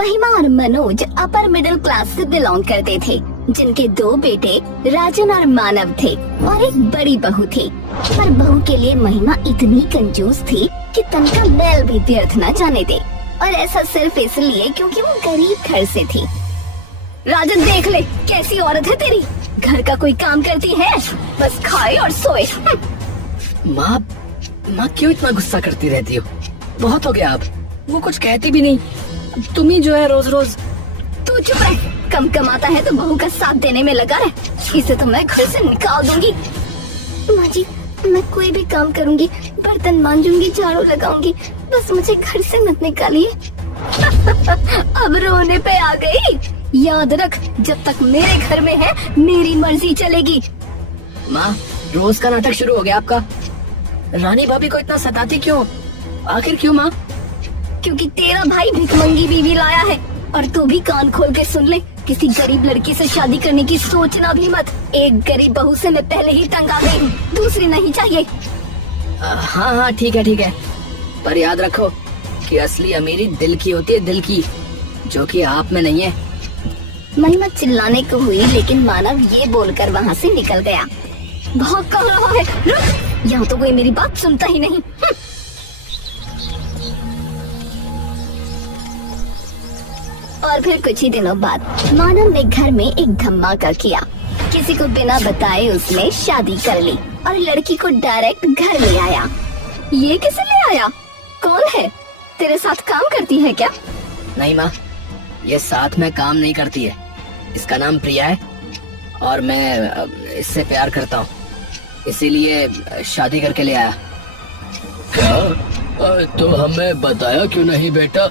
महिमा और Manoj upper middle class से बिलोंग करते थे, जिनके 2 बेटे राजन और मानव थे और एक बड़ी बहू थी। पर बहू के लिए महिमा इतनी कंजूस थी कि तन का मैल भी व्यर्थ न जाने दे, और ऐसा सिर्फ इसलिए क्योंकि वो गरीब घर से थी। राजन देख ले कैसी औरत है तेरी, घर का कोई काम करती है, बस खाए और सोए। माँ क्यों इतना गुस्सा करती रहती हो? बहुत हो गया, आप वो कुछ कहती भी नहीं, तुम ही जो है रोज रोज। तू चुप रह, कम कमाता है तो बहू का साथ देने में लगा रहे, इसे तो मैं घर से निकाल दूंगी। माँ जी, मैं कोई भी काम करूंगी, बर्तन मांजूंगी, झाड़ू लगाऊंगी, बस मुझे घर से मत निकालिए। अब रोने पे आ गई? याद रख, जब तक मेरे घर में है मेरी मर्जी चलेगी। माँ, रोज का नाटक शुरू हो गया आपका। रानी भाभी को इतना सताती क्यों? आखिर क्यों माँ? क्योंकि तेरा भाई भिखमंगी बीवी लाया है, और तू भी कान खोल के सुन ले, किसी गरीब लड़की से शादी करने की सोचना भी मत। एक गरीब बहू से मैं पहले ही तंग आ गई हूँ, दूसरी नहीं चाहिए। हाँ ठीक है, पर याद रखो कि असली अमीरी दिल की होती है, दिल की, जो कि आप में नहीं है। महिमा चिल्लाने को हुई, लेकिन मानव ये बोलकर वहाँ से निकल गया। बहुत कह रहा है, रुक, यहाँ तो कोई मेरी बात सुनता ही नहीं। और फिर कुछ ही दिनों बाद मानव ने घर में एक धमाका किया। किसी को बिना बताए उसने शादी कर ली और लड़की को डायरेक्ट घर ले आया। ये किसे ले आया? कौन है? तेरे साथ काम करती है क्या? नहीं माँ, ये साथ में काम नहीं करती है। इसका नाम प्रिया है और मैं इससे प्यार करता हूँ, इसीलिए शादी करके ले आया। क्या? तो हमें बताया क्यों नहीं बेटा?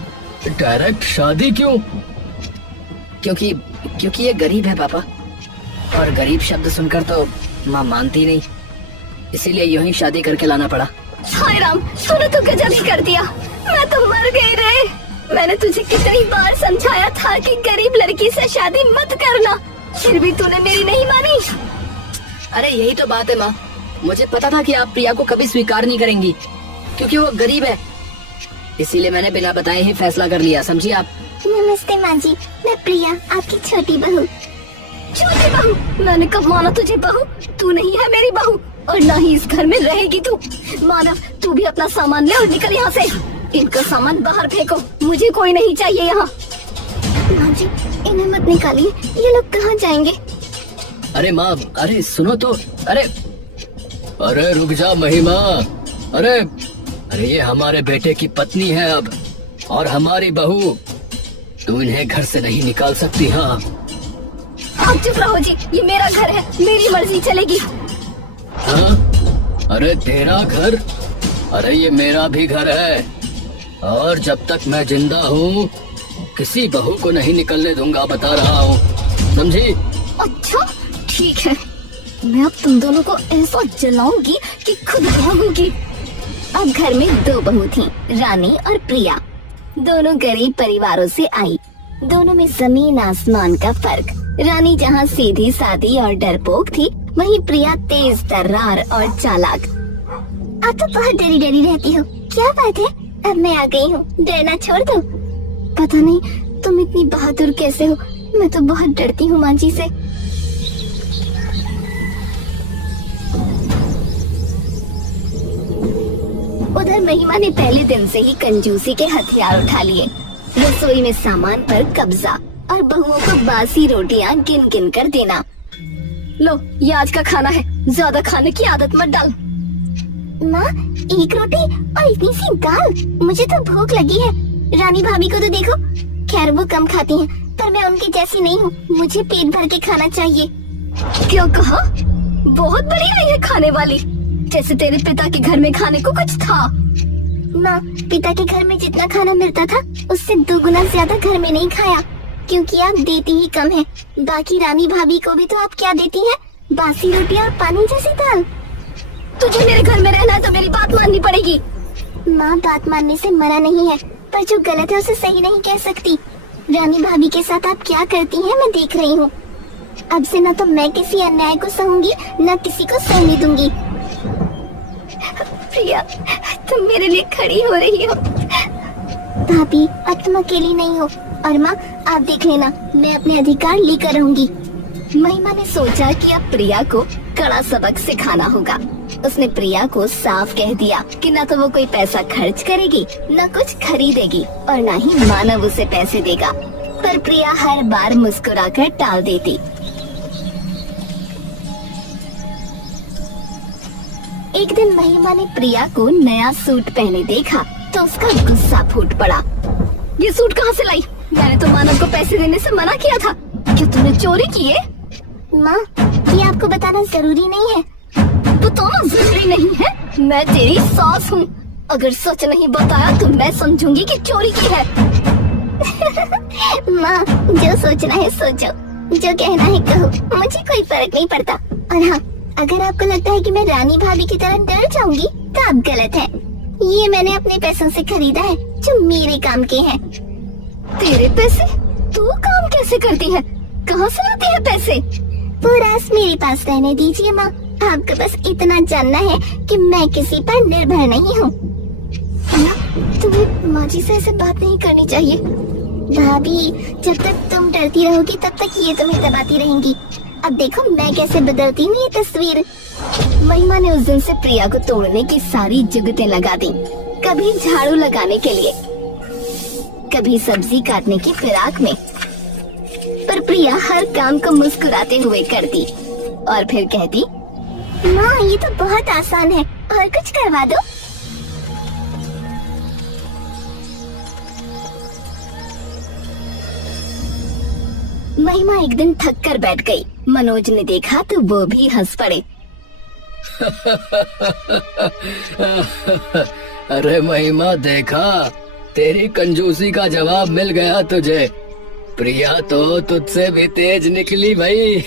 डायरेक्ट शादी क्यों? क्योंकि ये गरीब है पापा, और गरीब शब्द सुनकर तो माँ मानती नहीं, इसीलिए यूं ही शादी करके लाना पड़ा। हाय राम, तूने तो गजब ही कर दिया, मैं तो मर गई रे। मैंने तुझे कितनी बार समझाया था कि गरीब लड़की से शादी मत करना, फिर भी तूने मेरी नहीं मानी। अरे यही तो बात है माँ, मुझे पता था कि आप प्रिया को कभी स्वीकार नहीं करेंगी, क्योंकि वो गरीब है, इसीलिए मैंने बिना बताए ही फैसला कर लिया, समझी आप? नमस्ते माँ जी, मैं प्रिया, आपकी छोटी बहू। छोटी बहू? मैंने कब माना तुझे बहू? तू नहीं है मेरी बहू, और ना ही इस घर में रहेगी तू। मानव, तू भी अपना सामान ले और निकल यहाँ से। इनका सामान बाहर फेंको, मुझे कोई नहीं चाहिए यहाँ। माँ जी, इन्हें मत निकालिए, ये लोग कहाँ जाएंगे? अरे माँ, अरे सुनो तो, अरे रुक जा महिमा, अरे ये हमारे बेटे की पत्नी है अब, और हमारी बहू। तू इन्हें घर से नहीं निकाल सकती। हाँ, आप चुप रहो जी, ये मेरा घर है, मेरी मर्जी चलेगी। हाँ? अरे तेरा घर? अरे ये मेरा भी घर है, और जब तक मैं जिंदा हूँ किसी बहू को नहीं निकलने दूंगा, बता रहा हूँ, समझी? अच्छा ठीक है, मैं अब तुम दोनों को ऐसा जलाऊंगी कि खुद भागोगी। अब घर में 2 बहू थीं, रानी और प्रिया। दोनों गरीब परिवारों से आई, दोनों में जमीन आसमान का फर्क। रानी जहाँ सीधी सादी और डरपोक थी, वहीं प्रिया तेज तर्रार और चालाक। आप तो बहुत डरी रहती हो, क्या बात है? अब मैं आ गई हूँ, डरना छोड़ दो। पता नहीं तुम इतनी बहादुर कैसे हो, मैं तो बहुत डरती हूँ माँ जी से। उधर महिमा ने पहले दिन से ही कंजूसी के हथियार उठा लिए। रसोई में सामान पर कब्जा और बहुओं को बासी रोटियां गिन गिन कर देना। लो, ये आज का खाना है, ज्यादा खाने की आदत मत डाल। माँ, 1 रोटी और इतनी सी दाल, मुझे तो भूख लगी है। रानी भाभी को तो देखो, खैर वो कम खाती हैं, पर मैं उनकी जैसी नहीं हूँ, मुझे पेट भर के खाना चाहिए। क्या कहा? बहुत बड़ी नहीं है खाने वाली, जैसे तेरे पिता के घर में खाने को कुछ था। माँ, पिता के घर में जितना खाना मिलता था उससे 2 गुना ज्यादा घर में नहीं खाया, क्योंकि आप देती ही कम है। बाकी रानी भाभी को भी तो आप क्या देती हैं? बासी रोटी और पानी जैसी दाल। तुझे मेरे घर में रहना है तो मेरी बात माननी पड़ेगी। माँ, बात मानने से मना नहीं है, पर जो गलत है उसे सही नहीं कह सकती। रानी भाभी के साथ आप क्या करती हैं मैं देख रही हूँ। अब से न तो मैं किसी अन्याय को सहूंगी, न किसी को सहने दूंगी। प्रिया, तुम मेरे लिए खड़ी हो रही हो। भाभी, अब तुम अकेली नहीं हो, और माँ आप देख लेना, मैं अपने अधिकार लेकर रहूंगी। महिमा ने सोचा कि अब प्रिया को कड़ा सबक सिखाना होगा। उसने प्रिया को साफ कह दिया कि न तो वो कोई पैसा खर्च करेगी, न कुछ खरीदेगी और न ही मानव उसे पैसे देगा। पर प्रिया हर बार मुस्कुराकर टाल देती। एक दिन महिमा ने प्रिया को नया सूट पहने देखा तो उसका गुस्सा फूट पड़ा। ये सूट कहाँ से लाई? मैंने तो मानव को पैसे देने से मना किया था। क्या तूने चोरी की है? माँ, ये आपको बताना जरूरी नहीं है। बताना जरूरी नहीं है? मैं तेरी सास हूँ। अगर सच नहीं बताया तो मैं समझूंगी कि चोरी की है। माँ, जो सोचना है सोचो, जो कहना है कहो, मुझे कोई फर्क नहीं पड़ता। और हाँ, अगर आपको लगता है कि मैं रानी भाभी की तरह डर जाऊंगी तो आप गलत है। ये मैंने अपने पैसों से खरीदा है जो मेरे काम के हैं। तेरे पैसे? तू काम कैसे करती है? कहाँ से लाती है पैसे? वो राज मेरे पास रहने दीजिए माँ। आपको बस इतना जानना है कि मैं किसी पर निर्भर नहीं हूँ। तुम्हें माँ जी से ऐसे बात नहीं करनी चाहिए। भाभी, जब तक तुम डरती रहोगी तब तक ये तुम्हें दबाती रहेंगी। अब देखो मैं कैसे बदलती हूँ ये तस्वीर। महिमा ने उस दिन से प्रिया को तोड़ने की सारी जुगतें लगा दी। कभी झाड़ू लगाने के लिए, कभी सब्जी काटने की फिराक में। पर प्रिया हर काम को मुस्कुराते हुए करती और फिर कहती, माँ ये तो बहुत आसान है, और कुछ करवा दो। महिमा एक दिन थक कर बैठ गई। मनोज ने देखा तो वो भी हंस पड़े। अरे महिमा, देखा, तेरी कंजूसी का जवाब मिल गया तुझे। प्रिया तो तुझसे भी तेज निकली भाई।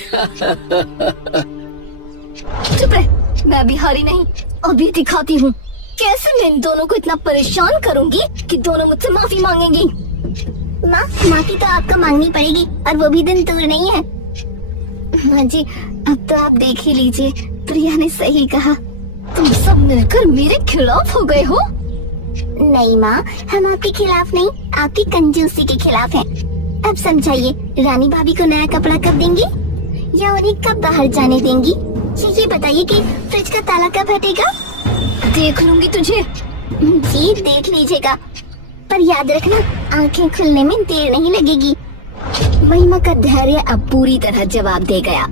चुप रह, मैं भी हारी नहीं, अभी दिखाती हूँ कैसे मैं इन दोनों को इतना परेशान करूंगी कि दोनों मुझसे माफी मांगेंगी। माँ, माफी तो आपको मांगनी पड़ेगी, और वो भी दिन दूर नहीं है। माँ जी, अब तो आप देख ही लीजिए, प्रिया ने सही कहा। तुम सब मिलकर मेरे खिलाफ हो गए हो। नहीं माँ, हम आपके खिलाफ नहीं, आपकी कंजूसी के खिलाफ हैं। अब समझाइए, रानी भाभी को नया कपड़ा कब देंगी, या उन्हें कब बाहर जाने देंगी? ये बताइए कि फ्रिज का ताला कब हटेगा? देख लूंगी तुझे। जी देख लीजिएगा, पर याद रखना आंखें खुलने में देर नहीं लगेगी। महिमा का धैर्य अब पूरी तरह जवाब दे गया।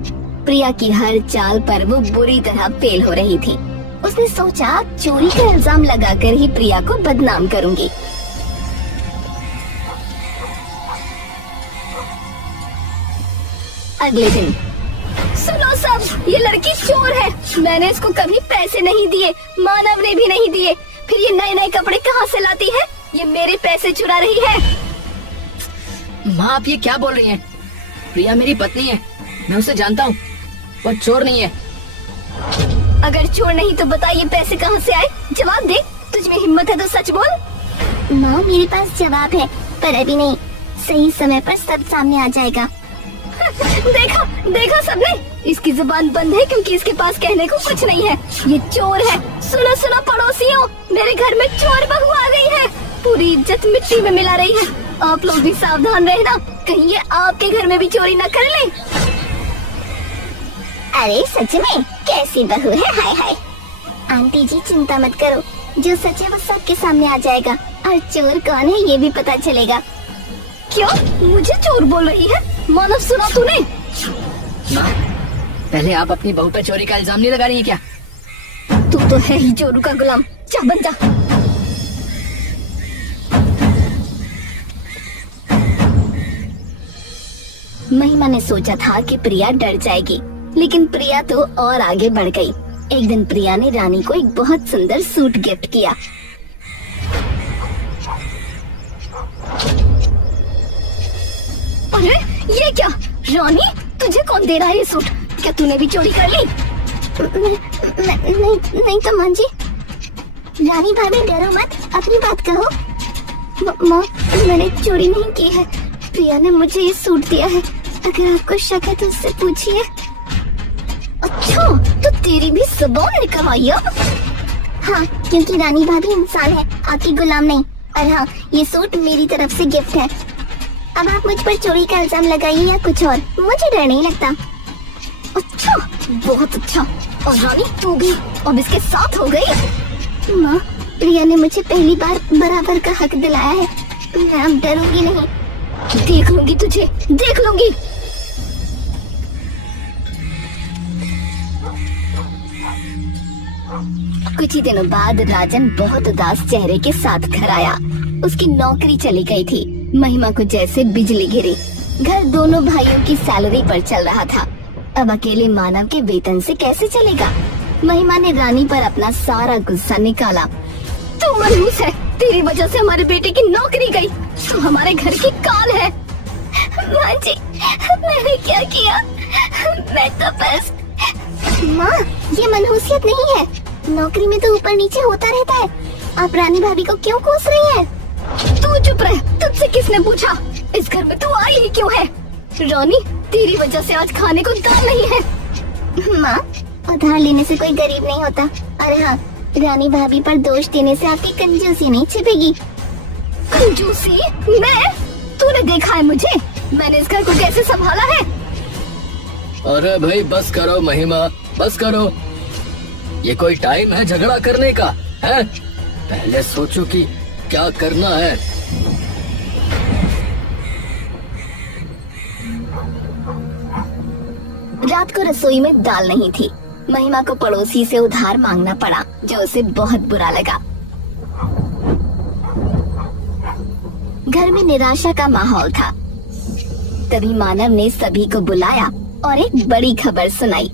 प्रिया की हर चाल पर वो बुरी तरह फेल हो रही थी। उसने सोचा चोरी का इल्जाम लगाकर ही प्रिया को बदनाम करूंगी। अगले दिन, सुनो सब, ये लड़की चोर है। मैंने इसको कभी पैसे नहीं दिए, मानव ने भी नहीं दिए। फिर ये नए नए कपड़े कहाँ से लाती है? ये मेरे पैसे चुरा रही है। माँ, आप ये क्या बोल रही हैं? प्रिया मेरी पत्नी है, मैं उसे जानता हूँ, वो चोर नहीं है। अगर चोर नहीं तो बता ये पैसे कहाँ से आए? जवाब दे, तुझ में हिम्मत है तो सच बोल। माँ, मेरे पास जवाब है, पर अभी नहीं, सही समय पर सब सामने आ जाएगा। देखा देखा सबने, इसकी जुबान बंद है क्योंकि इसके पास कहने को कुछ नहीं है। ये चोर है। सुनो सुनो पड़ोसियों, मेरे घर में चोर बहू आ गई है। पूरी इज्जत मिट्टी में मिला रही है। आप लोग भी सावधान रहना, कहीं ये आपके घर में भी चोरी न कर ले। अरे सच में कैसी बहू है, हाय हाय। आंटी जी चिंता मत करो, जो सच है वो सबके सामने आ जाएगा, और चोर कौन है ये भी पता चलेगा। क्यों मुझे चोर बोल रही है? मानव, सुना तूने? माँ, पहले आप अपनी बहू पे चोरी का इल्जाम नहीं लगा रही हैं क्या? तू तो है ही चोरों का गुलाम, जा बन जा। महिमा ने सोचा था कि प्रिया डर जाएगी, लेकिन प्रिया तो और आगे बढ़ गई। एक दिन प्रिया ने रानी को एक बहुत सुंदर सूट गिफ्ट किया। अरे ये क्या रानी, तुझे कौन दे रहा है ये सूट? क्या तूने भी चोरी कर ली? नहीं तो माँ जी। रानी भाभी डरो मत, अपनी बात कहो। माँ, मैंने चोरी नहीं की है, प्रिया ने मुझे ये सूट दिया है। अगर आपको शक है तो उससे पूछिए। अच्छा, तो तेरी भी जुबान निकल आई अब? हाँ, क्योंकि रानी भाभी इंसान है, आपकी गुलाम नहीं। और हाँ, ये सूट मेरी तरफ से गिफ्ट है। अब आप मुझ पर चोरी का इल्जाम लगाइए या कुछ और, मुझे डर नहीं लगता। अच्छा, बहुत अच्छा। और रानी तू भी अब इसके साथ हो गई। माँ, प्रिया ने मुझे पहली बार बराबर का हक दिलाया है, मैं अब डरूंगी नहीं। देख लूंगी तुझे, देख लूंगी। कुछ ही दिनों बाद राजन बहुत उदास चेहरे के साथ घर आया। उसकी नौकरी चली गई थी। महिमा को जैसे बिजली गिरी। घर दोनों भाइयों की सैलरी पर चल रहा था। अब अकेले मानव के वेतन से कैसे चलेगा। महिमा ने रानी पर अपना सारा गुस्सा निकाला। तू मनहूस है, तेरी वजह से हमारे बेटे की नौकरी गई। तू हमारे घर की काल है। माँ जी, मैंने क्या किया? मैं तो बस। माँ, ये मनहूसियत नहीं है। नौकरी में तो ऊपर नीचे होता रहता है। आप रानी भाभी को क्यों कोस रही हैं? तू चुप रह, तुझसे किसने पूछा? इस घर में तू आई ही क्यों है? रानी, तेरी वजह से आज खाने को दाल नहीं है। माँ, उधार लेने से कोई गरीब नहीं होता। अरे हाँ, रानी भाभी पर दोष देने से आपकी कंजूसी नहीं छिपेगी। कंजूसी? मैं? तूने देखा है मुझे? मैंने इस घर को कैसे संभाला है? अरे भाई बस करो महिमा, बस करो। ये कोई टाइम है झगड़ा करने का है? पहले सोचो कि क्या करना है। रात को रसोई में दाल नहीं थी। महिमा को पड़ोसी से उधार मांगना पड़ा, जो उसे बहुत बुरा लगा। घर में निराशा का माहौल था। तभी मानव ने सभी को बुलाया और एक बड़ी खबर सुनाई।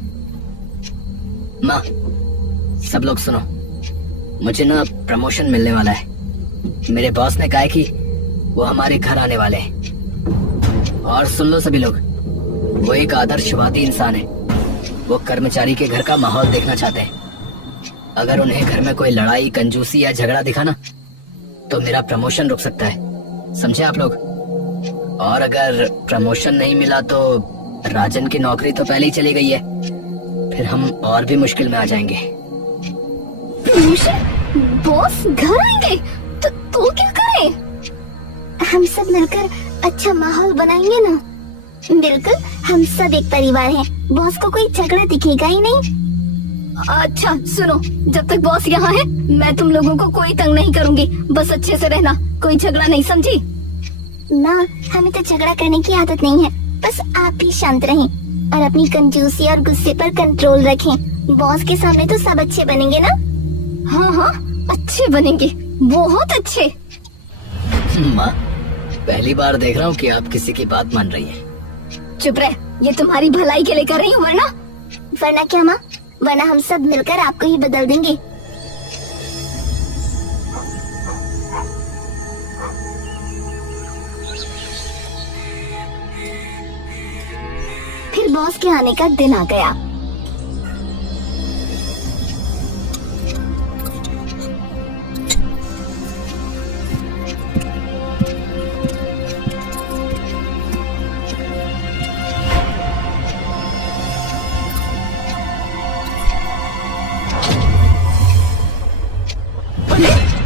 माँ, सब लोग सुनो, मुझे ना प्रमोशन मिलने वाला है। मेरे बॉस ने कहा है कि वो हमारे घर आने वाले हैं। और सुन लो सभी लोग, वो एक आदर्शवादी इंसान है। वो कर्मचारी के घर का माहौल देखना चाहते हैं। अगर उन्हें घर में कोई लड़ाई, कंजूसी या झगड़ा दिखा ना, तो मेरा प्रमोशन रुक सकता है। समझे आप लोग? और अगर प्रमोशन नहीं मिला तो राजन की नौकरी तो पहले ही चली गई है, फिर हम और भी मुश्किल में आ जाएंगे। प्रमोशन? बॉस घर आएंगे तो क्या करें? हम सब मिलकर अच्छा माहौल बनाएंगे ना। बिल्कुल, हम सब एक परिवार हैं। बॉस को कोई झगड़ा दिखेगा ही नहीं। अच्छा सुनो, जब तक बॉस यहाँ है, मैं तुम लोगों को कोई तंग नहीं करूँगी। बस अच्छे से रहना, कोई झगड़ा नहीं, समझी? माँ, हमें तो झगड़ा करने की आदत नहीं है। बस आप भी शांत रहें और अपनी कंजूसी और गुस्से पर कंट्रोल रखें। बॉस के सामने तो सब अच्छे बनेंगे ना? हाँ हाँ, अच्छे बनेंगे, बहुत अच्छे। माँ, पहली बार देख रहा हूँ कि आप किसी की बात मान रही हैं। चुप रह, ये तुम्हारी भलाई के लिए कर रही हूँ। वरना क्या माँ? वरना हम सब मिलकर आपको ही बदल देंगे। फिर बॉस के आने का दिन आ गया।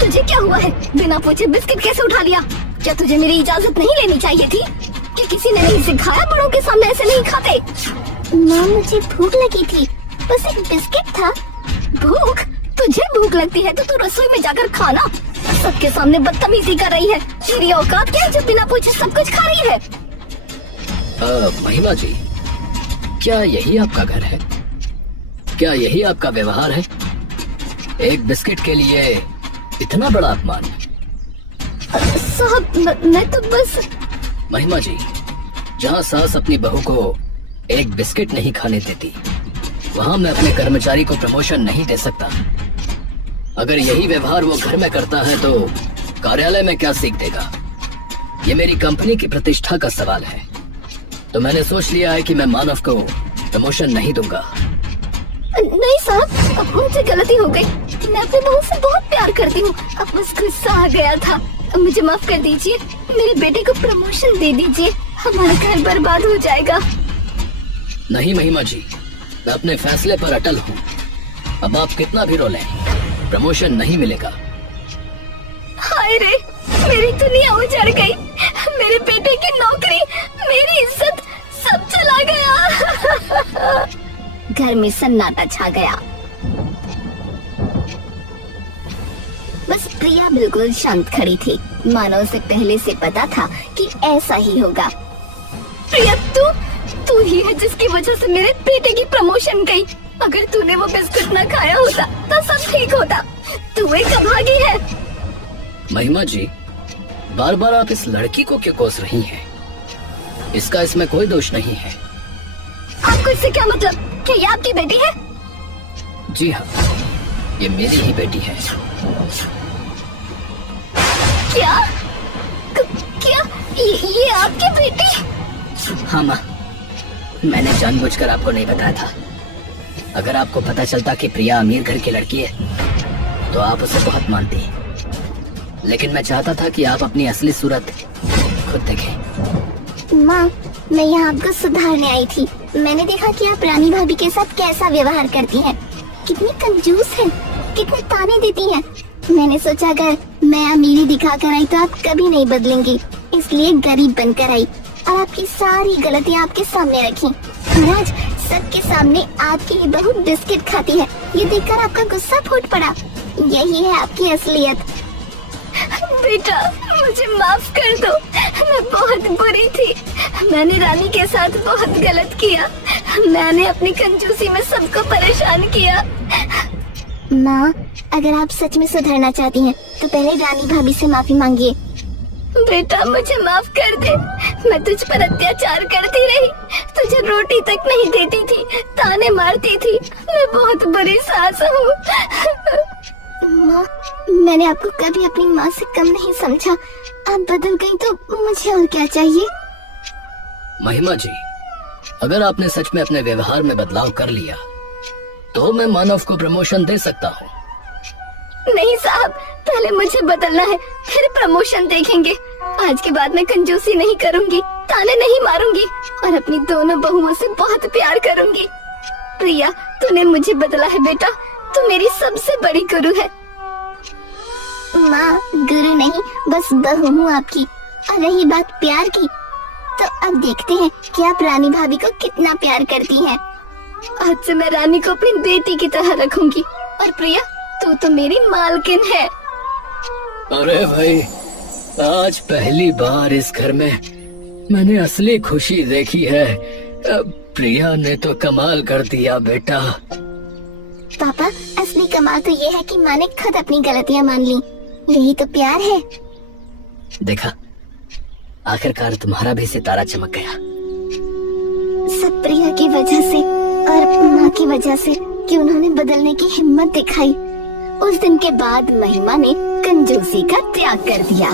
तुझे क्या हुआ है? बिना पूछे बिस्किट कैसे उठा लिया? क्या तुझे मेरी इजाजत नहीं लेनी चाहिए थी? कि किसी ने नहीं सिखाया बड़ों के सामने ऐसे नहीं खाते? माँ, मुझे भूख लगी थी, बस एक बिस्किट था। भूख? तुझे भूख लगती है तो तू रसोई में जाकर खाना। सबके सामने बदतमीजी कर रही है। तेरी औकात क्या है जो बिना पूछे सब कुछ खा रही है? महिमा जी, क्या यही आपका घर है? क्या यही आपका व्यवहार है? एक बिस्किट के लिए इतना बड़ा अपमान? साहब, मैं तो बस। महिमा जी, जहाँ सास अपनी बहू को एक बिस्किट नहीं खाने देती, वहाँ मैं अपने कर्मचारी को प्रमोशन नहीं दे सकता। अगर यही व्यवहार वो घर में करता है तो कार्यालय में क्या सीख देगा? ये मेरी कंपनी की प्रतिष्ठा का सवाल है। तो मैंने सोच लिया है कि मैं मानव को प्रमोशन नहीं दूंगा। नहीं साहब, मुझे गलती हो गई। मैं अपनी बहू से बहुत प्यार करती हूँ। अब बस गुस्सा आ गया था। मुझे माफ कर दीजिए। मेरे बेटे को प्रमोशन दे दीजिए, हमारा घर बर्बाद हो जाएगा। नहीं महिमा जी, मैं अपने फैसले पर अटल हूँ। अब आप कितना भी रो लें, प्रमोशन नहीं मिलेगा। हाय रे, मेरी दुनिया उजड़ गई। मेरे मेरे बेटे की नौकरी, मेरी इज्जत सब चला गया। घर में सन्नाटा छा गया। बस प्रिया बिल्कुल शांत खड़ी थी, मानो उसे पहले से पता था कि ऐसा ही होगा। प्रिया, तू ही है जिसकी वजह से मेरे बेटे की प्रमोशन गई। अगर तूने वो बिस्कुट न खाया होता तो सब ठीक होता। तू एक अभागी है। महिमा जी, बार बार आप इस लड़की को क्यों कोस रही हैं? इसका इसमें कोई दोष नहीं है। आपको इससे क्या मतलब? क्या ये आपकी बेटी है? जी हाँ, ये मेरी ही बेटी है। क्या? क्या ये आपकी बेटी? हाँ माँ, मैंने जानबूझकर आपको नहीं बताया था। अगर आपको पता चलता कि प्रिया अमीर घर की लड़की है तो आप उसे बहुत मानती, लेकिन मैं चाहता था कि आप अपनी असली सूरत खुद देखें। माँ, मैं यहाँ आपको सुधारने आई थी। मैंने देखा कि आप रानी भाभी के साथ कैसा व्यवहार करती हैं। कितनी कंजूस हैं, कितने ताने देती हैं। मैंने सोचा अगर मैं अमीरी दिखाकर आई तो आप कभी नहीं बदलेंगी, इसलिए गरीब बनकर आई और आपकी सारी गलतियाँ आपके सामने रखी। और आज सबके सामने आपकी ही बहू बिस्किट खाती है। ये देखकर आपका गुस्सा फूट पड़ा। यही है आपकी असलियत। बेटा, मुझे माफ कर दो। मैं बहुत बुरी थी। मैंने रानी के साथ बहुत गलत किया। मैंने अपनी कंजूसी में सबको परेशान किया। माँ, अगर आप सच में सुधरना चाहती हैं तो पहले रानी भाभी से माफी मांगिए। बेटा, मुझे माफ कर दे। मैं तुझ पर अत्याचार करती रही, तुझे रोटी तक नहीं देती थी, ताने मारती थी। मैं बहुत बुरी सास हूँ। माँ, मैंने आपको कभी अपनी माँ से कम नहीं समझा। आप बदल गई तो मुझे और क्या चाहिए? महिमा जी, अगर आपने सच में अपने व्यवहार में बदलाव कर लिया तो मैं मानव को प्रमोशन दे सकता हूँ। नहीं साहब, पहले मुझे बदलना है, फिर प्रमोशन देखेंगे। आज के बाद मैं कंजूसी नहीं करूँगी, ताने नहीं मारूंगी और अपनी दोनों बहुओं से बहुत प्यार करूँगी। प्रिया, तूने मुझे बदला है बेटा। तू मेरी सबसे बड़ी गुरु है। माँ, गुरु नहीं, बस बहू हूँ आपकी। और रही बात प्यार की, तो अब देखते हैं कि आप रानी भाभी को कितना प्यार करती हैं। आज से मैं रानी को अपनी बेटी की तरह रखूंगी। और प्रिया, तू तो मेरी मालकिन है। अरे भाई, आज पहली बार इस घर में मैंने असली खुशी देखी है। प्रिया ने तो कमाल कर दिया बेटा। पापा, असली कमाल तो ये है कि माँ ने खुद अपनी गलतियाँ मान ली। यही तो प्यार है। देखा, आखिरकार तुम्हारा भी सितारा चमक गया। सब प्रिया की वजह से और माँ की वजह से कि उन्होंने बदलने की हिम्मत दिखाई। उस दिन के बाद महिमा ने कंजूसी का त्याग कर दिया।